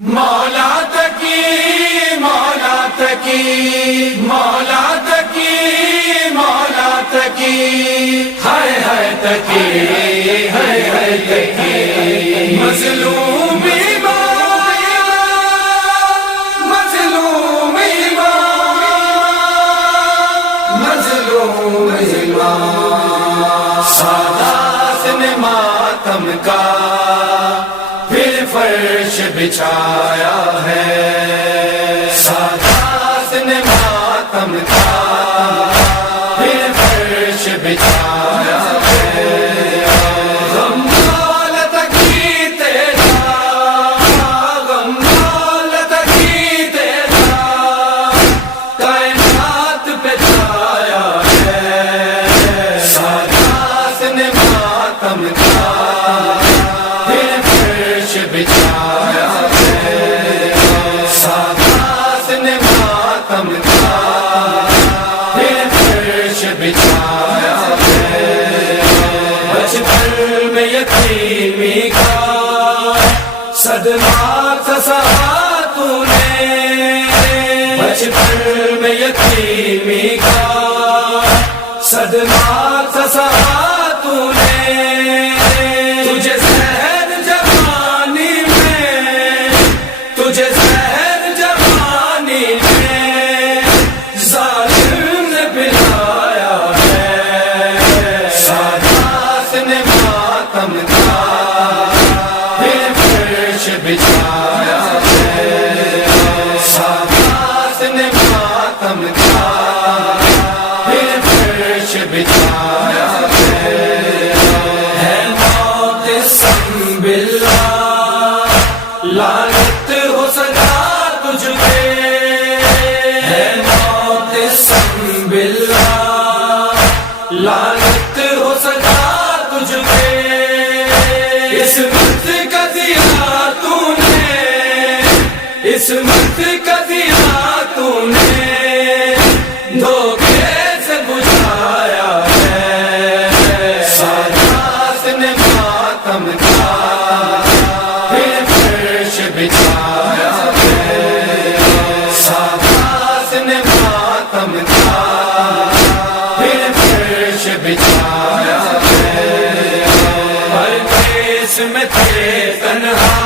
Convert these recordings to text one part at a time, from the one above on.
مولا تکی مولا تکی مولا تکی مولا تکی ہائے ہائے تکی ہائے ہائے تکی مظلوم ایمان مظلوم ایمان مظلوم ایمان سادات نے ماتم کا پھر فرش بچھایا ہے، سادات نے ماتم کا پھر فرش بچھایا ہے۔ غم دولت کی تیرا غم دولت کی تیرا کائنات پہ چھایا ہے، سادات نے ماتم کا بچھایا ہے، سادات نے ماتم کا پھر فرش بچھایا ہے۔ بچپن میں یتیمی کا صدمہ سہا تو نے، بچپن میں یتیمی کا صدمہ سہا تو نے، تجھے تجھے زہر جوانی میں ظالم نے پلایا ہے، سادات نے ماتم کا پھر فرش بچھایا ہے، سادات نے ماتم کا پھر فرش بچھایا ہے۔ موت سنبھل لعنت ہو سجا تجھ پہ، ہے موت سنبھل لعنت ہو سجا تجھ پہ، عصمت کا دیا تو نے، عصمت کا دیا تو نے دھوکے سے بجھایا ہے، سادات نے ماتم کا بچھایا ہے، سادات نے ماتم کا پھر فرش بچھایا ہے۔ پردیس میں تھے تنہا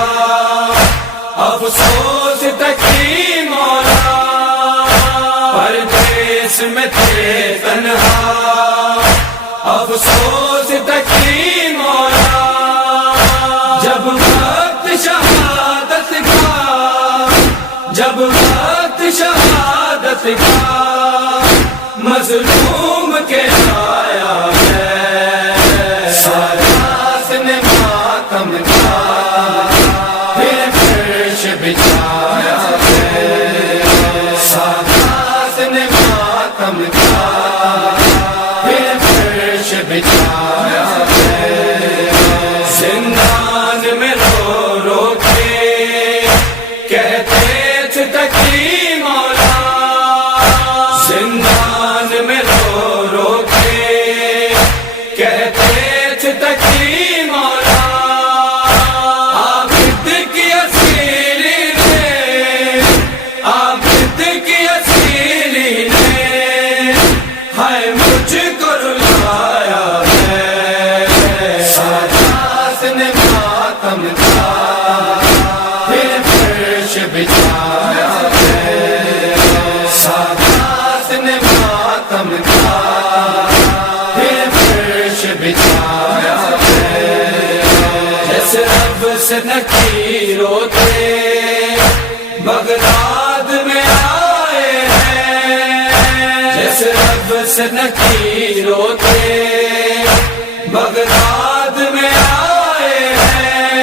افسوس تکی مولا، پردیس میں تھے تنہا افسوس تکی مولا، جب وقت شہادت کا، جب وقت شہادت کا مظلوم کے آیا ہے، سادات نے ماتم کا پھر فرش بچھایا ہے، سادات نے ماتم کا پھر فرش بچھایا ہے۔ زندان میں رو رو کے کہتے تھے تکی مولا، زندان میں رو رو کے کہتے تھے تکی مولا، عابد کی اسیری نے، عابد کی اسیری نے ہائے مجھ کو رلایا ہے، سادات نے ماتم کا پھر فرش بچھایا ہے، سادات نے ماتم کا پھر فرش بچھایا ہے۔ جیسے رب سے نکیروں تھے بغداد میں آئے ہیں، جیسے رب سے نکیروں تھے بغداد میں آئے ہیں،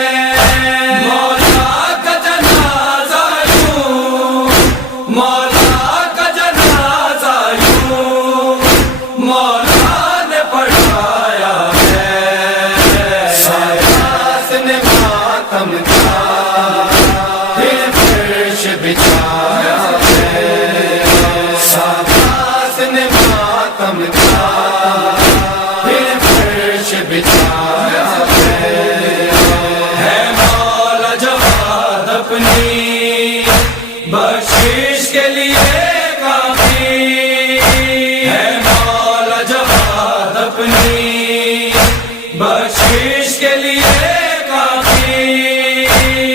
مولا کا جنازہ یوں، مولا کا جنازہ یوں مولا نے پڑھایا ہے، سادات نے ماتم کا پھر فرش بچھایا ہے، سادات نے ماتم کا لیے کافی ہے، مولا جواد اپنی بخشش کے لیے کافی